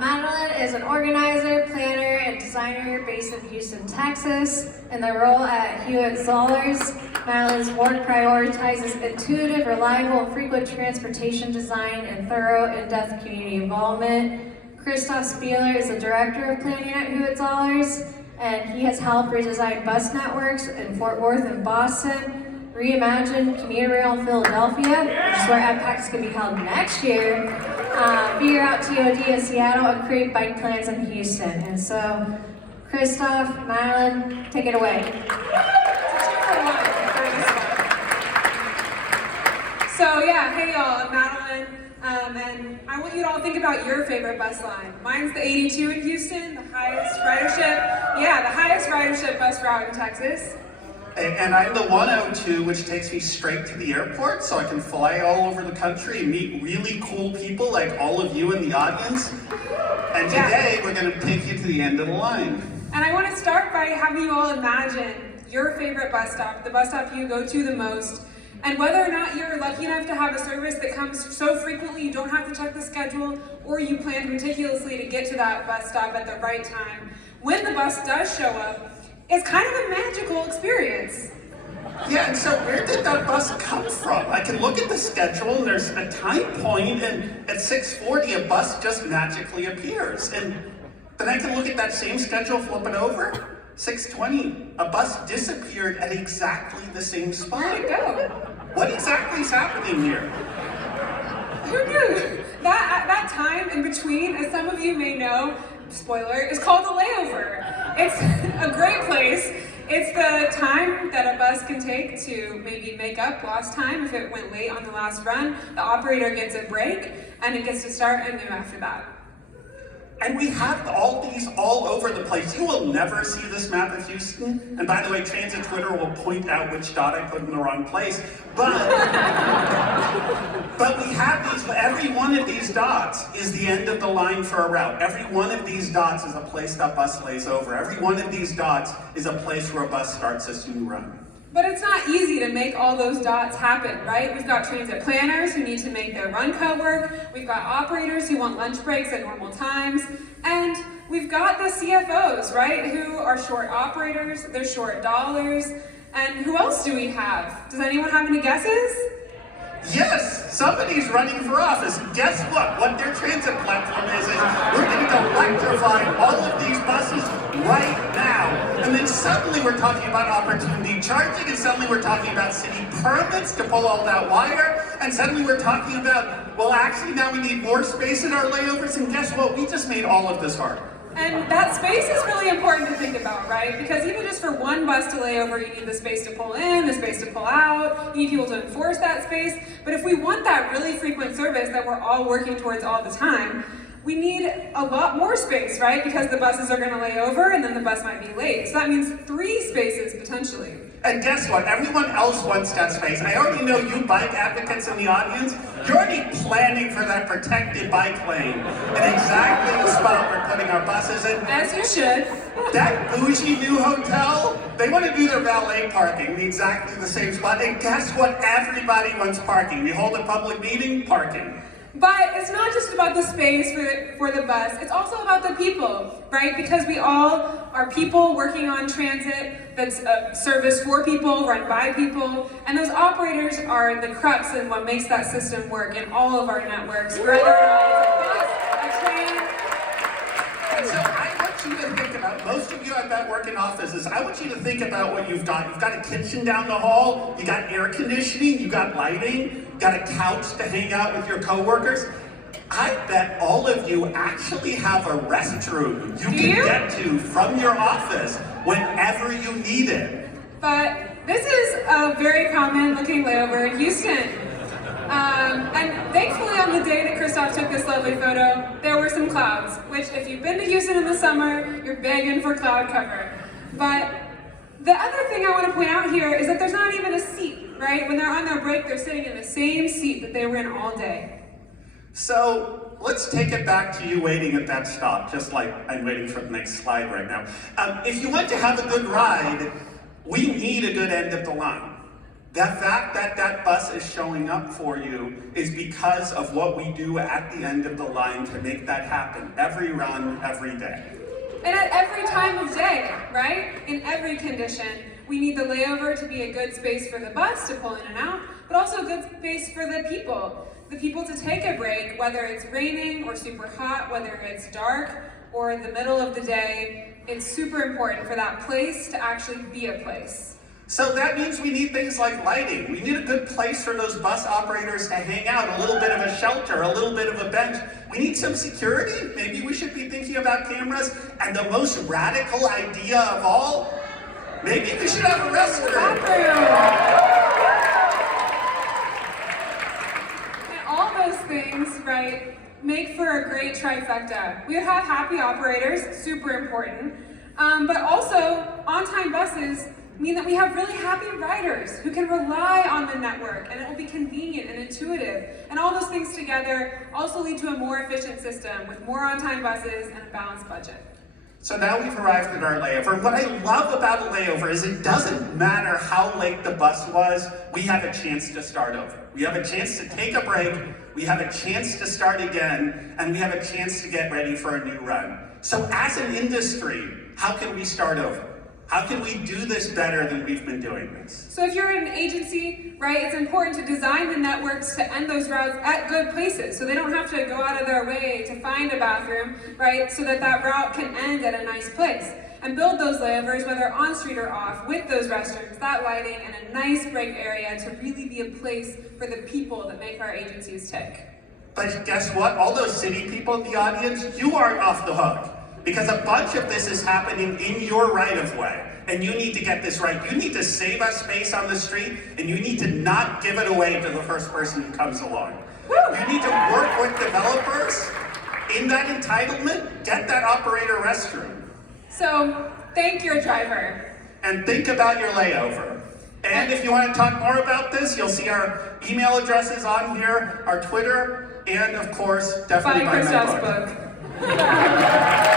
Madeleine is an organizer, planner, and designer based in Houston, Texas. In the role at Huitt-Zollars, Madeleine's work prioritizes intuitive, reliable, and frequent transportation design and thorough, in-depth community involvement. Christof Spieler is the director of planning at Huitt-Zollars, and he has helped redesign bus networks in Fort Worth and Boston, reimagine commuter rail in Philadelphia, which is where Mpact is going to be held next year, figure out TOD in Seattle, and create bike plans in Houston. And so, Christof, Madeleine, take it away. So yeah, hey y'all, I'm Madeleine, and I want you to all think about your favorite bus line. Mine's the 82 in Houston, the highest ridership bus route in Texas. And I'm the 102, which takes me straight to the airport so I can fly all over the country and meet really cool people like all of you in the audience. And today we're going to take you to the end of the line. And I want to start by having you all imagine your favorite bus stop, the bus stop you go to the most, and whether or not you're lucky enough to have a service that comes so frequently you don't have to check the schedule, or you plan meticulously to get to that bus stop at the right time. When the bus does show up, it's kind of a magical experience. Yeah, and so where did that bus come from? I can look at the schedule and there's a time point, and at 6:40 a bus just magically appears. And then I can look at that same schedule, flip it over, 6:20, a bus disappeared at exactly the same spot. Where'd it go? What exactly is happening here? Who knew? That time in between, as some of you may know, spoiler, is called the layover. It's a great place. It's the time that a bus can take to maybe make up lost time if it went late on the last run. The operator gets a break, and it gets to start anew after that. And we have all these all over the place. You will never see this map of Houston. And by the way, Transit Twitter will point out which dot I put in the wrong place. But we have these, every one of these dots is the end of the line for a route. Every one of these dots is a place that bus lays over. Every one of these dots is a place where a bus starts a new run. But it's not easy to make all those dots happen, right? We've got transit planners who need to make their run cut work. We've got operators who want lunch breaks at normal times. And we've got the CFOs, right? Who are short operators, they're short dollars. And who else do we have? Does anyone have any guesses? Yes, somebody's running for office. Guess what their transit platform is we're going to electrify all of these buses right now. And then suddenly we're talking about opportunity charging, and suddenly we're talking about city permits to pull all that wire, and suddenly we're talking about, well, actually now we need more space in our layovers, and guess what? We just made all of this harder. And that space is really important to think about, right? Because even just for one bus to lay over, you need the space to pull in, the space to pull out, you need people to enforce that space. But if we want that really frequent service that we're all working towards all the time, we need a lot more space, right? Because the buses are going to lay over and then the bus might be late. So that means 3 spaces potentially. And guess what? Everyone else wants that space. I already know you bike advocates in the audience, you're already planning for that protected bike lane and exactly the spot we're putting our buses in. As you should. That bougie new hotel, they want to do their valet parking in exactly the same spot. And guess what? Everybody wants parking. We hold a public meeting, parking. But it's not just about the space for the bus, it's also about the people, right? Because we all are people working on transit that's a service for people, run by people, and those operators are the crux in what makes that system work in all of our networks, whether or not it's a bus, a train. And so I want you to think about, most of you I bet work in offices, I want you to think about what you've got. You've got a kitchen down the hall, you got air conditioning, you got lighting, got a couch to hang out with your coworkers. I bet all of you actually have a restroom you can get to from your office whenever you need it. But this is a very common looking layover in Houston. And thankfully on the day that Christof took this lovely photo, there were some clouds, which if you've been to Houston in the summer, you're begging for cloud cover. But the other thing I want to point out here is that there's not even a seat, right? When they're on their break, they're sitting in the same seat that they were in all day. So let's take it back to you waiting at that stop, just like I'm waiting for the next slide right now. If you want to have a good ride, we need a good end of the line. The fact that that bus is showing up for you is because of what we do at the end of the line to make that happen. Every run, every day. And at every time of day, right? In every condition, we need the layover to be a good space for the bus to pull in and out, but also a good space for the people. The people to take a break, whether it's raining or super hot, whether it's dark or in the middle of the day. It's super important for that place to actually be a place. So that means we need things like lighting. We need a good place for those bus operators to hang out, a little bit of a shelter, a little bit of a bench. We need some security. Maybe we should be thinking about cameras. And the most radical idea of all, maybe we should have a restroom. And all those things, right, make for a great trifecta. We would have happy operators, super important, but also on-time buses mean that we have really happy riders who can rely on the network, and it will be convenient and intuitive. And all those things together also lead to a more efficient system with more on-time buses and a balanced budget. So now we've arrived at our layover. And what I love about a layover is it doesn't matter how late the bus was, we have a chance to start over. We have a chance to take a break, we have a chance to start again, and we have a chance to get ready for a new run. So as an industry, how can we start over? How can we do this better than we've been doing this? So if you're an agency, right, it's important to design the networks to end those routes at good places, so they don't have to go out of their way to find a bathroom, right, so that that route can end at a nice place. And build those layovers, whether on street or off, with those restrooms, that lighting, and a nice break area to really be a place for the people that make our agencies tick. But guess what? All those city people in the audience, you aren't off the hook. Because a bunch of this is happening in your right-of-way, and you need to get this right. You need to save us space on the street, and you need to not give it away to the first person who comes along. You need to work with developers in that entitlement, get that operator restroom. So, thank your driver. And think about your layover. And if you want to talk more about this, you'll see our email addresses on here, our Twitter, and of course, definitely Buy buy my Christof's book. book.